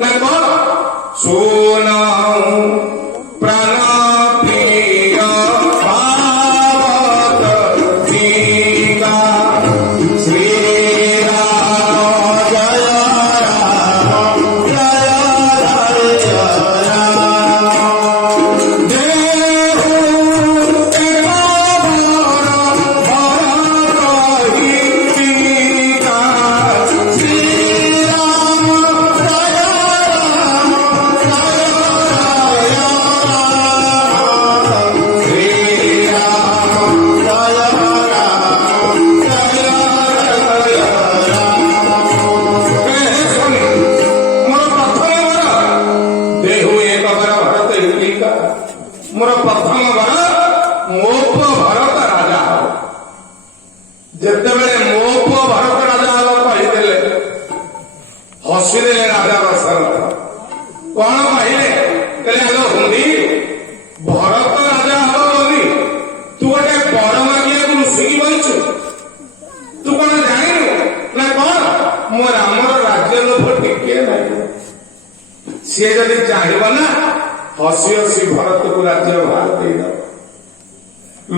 ना कौन सोना प्राण प्रिय भावत टीका श्री राम जय राम जय जय राम देहु एक भरत ही टीका श्री राम जय मोर प्रथम वर मो पुओ भरत राजा हम जितेबले मो पुओ भरत राजा हम कहीदे हसीदे राजा दशरथ कौन कहले कहले आलो हुंदी भरत राजा हम बोली तू गोटे बर मागिया ऋषिकी बहीचु तू कौन जानु ना कौन मो रामर राज्य लोभ टिके नहीं सी जदि चाहब ना हसी हसी भरत को राज्य भार दे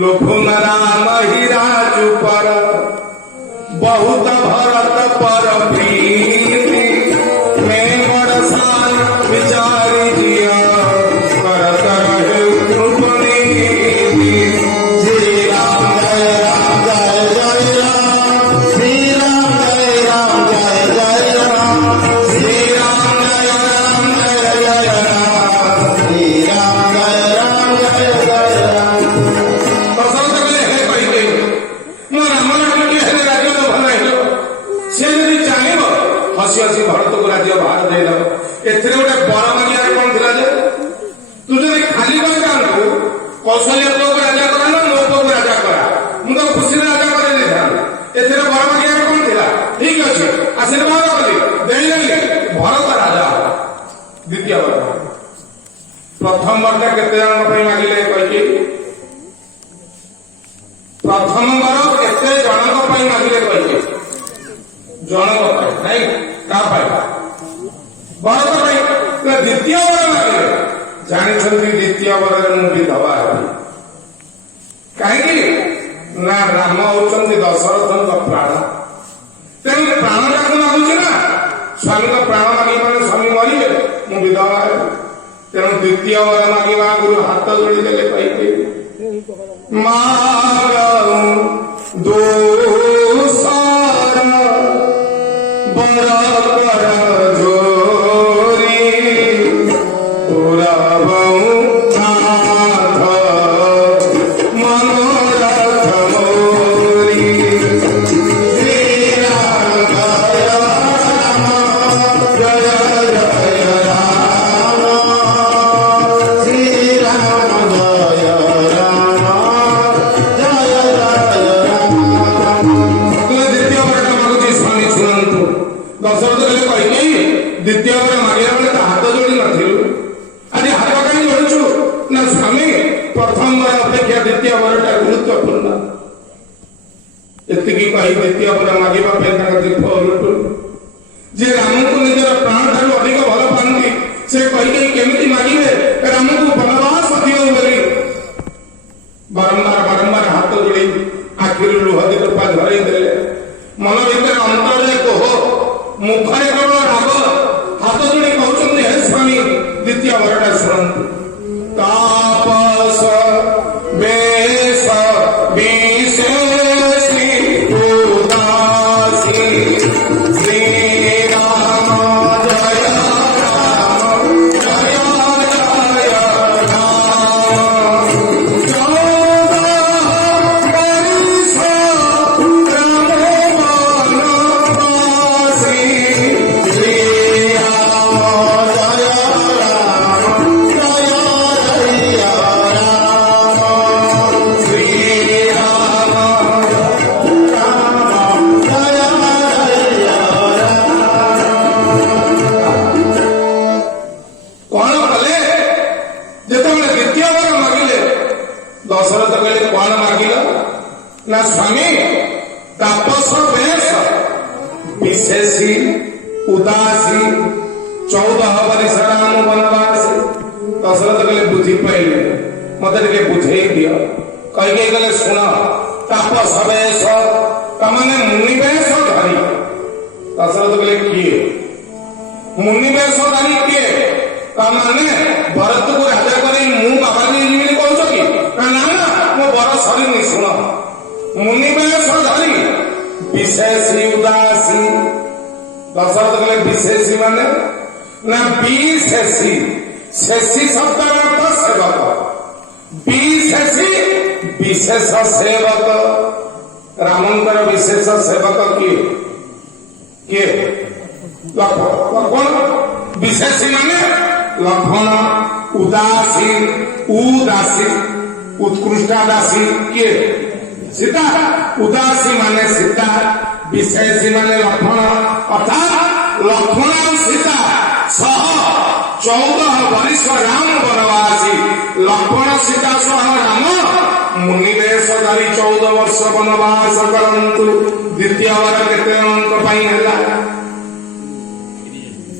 लोभ राम ही राजू पर बहुत भरत पर प्रीति मैं बड़सान विचारी जिया करत रहे उपनीति श्री राम जय राम जय जय राम श्री राम जय राम जय जय राम श्री राम जय राम जय जय राम श्री राम जय राम जय जय राम पसंद कले है कहिके मो राम राज्य के है राज्य तो भला है से यदि चाहेब हसी हसी भरत को राज्य भार दे दो एथरे गोटे बर मागिया कौन थिला जे तू जदि खाली कह जानतु कौशल्य को राजा करा ना नो को राजा करा मु तो खुशी राजा करे दे था एथरे बर मागिया कौन थिला ठीक अछि आशीर्वाद कली देई देली भरत राजा द्वितीय वर प्रथम वर्ष केते जन मागिले कहि प्रथम वर केते जनक मागिले कहि जनक नहीं का भरत द्वितीय वर मागिले जानी द्वितीय वर विधवा कहीं ना राम होती दशरथ प्राण तेणु प्राण टाक मागुची ना स्वामी प्राण मागे मैंने स्वामी मरे मु विधवा तेणु द्वितीय वर मागिबा आगुरी हाथ जोड़ी देले कहि मार दोसार बर कर जोरी उड़ाबऊ नाथ मनोरथ मोरी श्री राम जय राम जय जय राम श्री राम जय राम जय जय राम द्वितीय वर मागुची स्वामी सुनंतु दशरथ कहि द्वितीय वर मागिला बेले हाथ जोड़ी नथिलु आज हाथ कहीं जोड़ुछु ना स्वामी प्रथम वर अपेक्षा द्वितीय वरटा गुरुत्वपूर्ण एतिकी कही द्वितीय वर मागिबा पे जीभ लुटु जे राम को निजर प्राण ठारू अधिक भल पाती से कही केमिति मागिबे राम को वनवास दियो बोली बारंबार बारंबार हाथ जोड़ी आखिर लुह दीपा झरई देले मन भीतर अंतर कोह मुखरे केवल राग हाथ जोड़ी कहते हे स्वामी द्वितीय वरटा शुणु तापस बेश विशेषी उदासी श्री राम जय राम जय जय राम दशरथ कहले कौन मागिल ना स्वामी तापस बेश विशेषी उदासी 14 वर्ष राम वनवास दशरथ कहले बुझी पाइले मत टे बुझे दियो कई गले शुण तापस वेश तमाने मुनिवेश धारी दशरथ कहले किए मुनिवेश धारी किए तमाने भरत को राजा कर बाबाजी जी कौच कि ना मो बर सरी शुण मुनिवेश धारी विशेषी उदासी दशरथ कहले विशेषी माने ना विशेषी शेषी शब्द अर्थ सेवक विशेषी विशेष सेवक रामंकर विशेष सेवक किए किए लक्ष्मण विशेषी माने लक्ष्मण उदासी उदासी उत्कृष्टा दासी किए सीता उदासी माने सीता विशेषी माने लक्ष्मण अर्थात लक्ष्मण और सीता सह 14 वर्ष राम वनवासी लक्ष्मण सीता सह राम मुनिवेश धारी 14 वर्ष वनवास करंतु द्वितीय वर केते अंक पाई हला